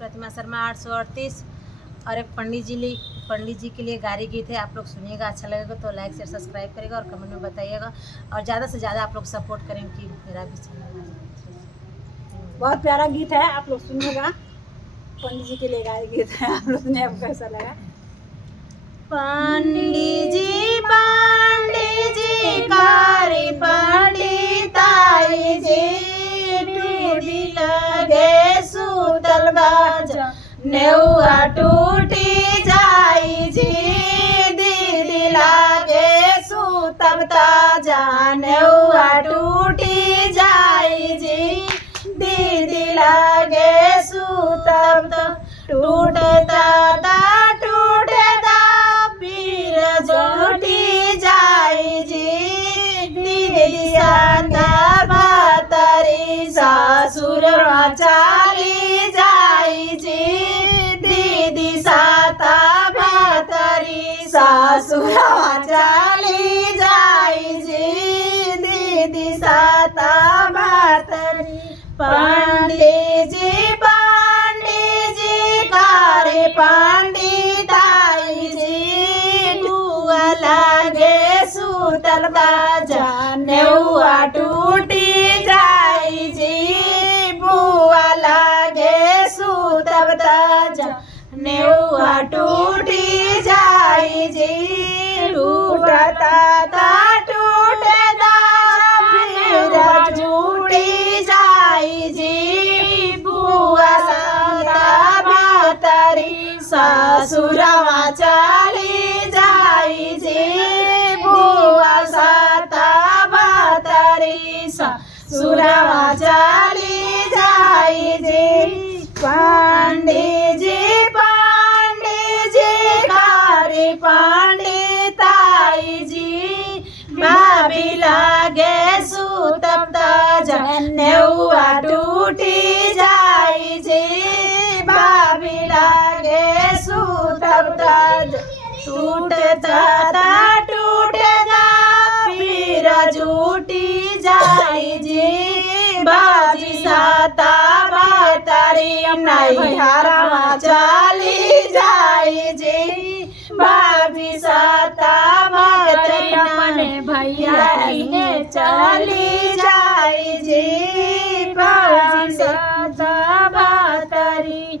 प्रतिमा शर्मा 838। और एक पंडित जी के लिए गारी गीत है, आप लोग सुनिएगा, अच्छा लगेगा तो लाइक शेयर सब्सक्राइब करिएगा और कमेंट में बताइएगा और ज़्यादा से ज़्यादा आप लोग सपोर्ट करेंगे कि मेरा भी चैनल आ जाए। बहुत प्यारा गीत है, आप लोग सुनिएगा। पंडित जी के लिए गारी गीत है, आप लोग सुनिए, आपको कैसा लगा। पंडित जी कारी पंडिताई जी, टूटी लगे सूतल बाजा, नेउआ टूटी जाई जी, दीदी लागे सूतब ताजा, नेउआ टूटी जाई जी, दीदी लागे सूतब टूटता पीर जोटी जाई जी, दीदी शांता बातरी सासुर चाली जाई जी, दीदी साता बातरी सासुर चाली जाई जी, दीदी साता बातरी। पंडित जी कारी पंडिताई जी, बुआ लागे सूतल बाजा, नेउआ टूटी जाई जी, बुआ लागे सूतल बाजा, नेउआ टूटी जाई जी, टूटता फिर टूटी जाई जी, बुआ साता बातरी सासुरवा चाली जाई जी, बुआ साता बातरी सासुरवा चाली जाई जी। पंडित जी कारी पंडिताई जी, भाभी लागे सूतब ताजा, नेउआ टूटी जाई जी, भाभी लागे सूतब ताजा, टूटता फिर जूटी जाई जी, बाजी साता बातरी नहीं हरवा चाली जाई जी, बाजी साता बातरी अपने भैया ने चली जाई जी, बाजी साता बातरी।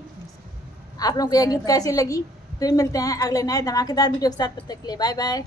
आप लोगों को यह गीत कैसी लगी? तो मिलते हैं अगले नए धमाकेदार वीडियो के साथ, तब तक के लिए बाय बाय।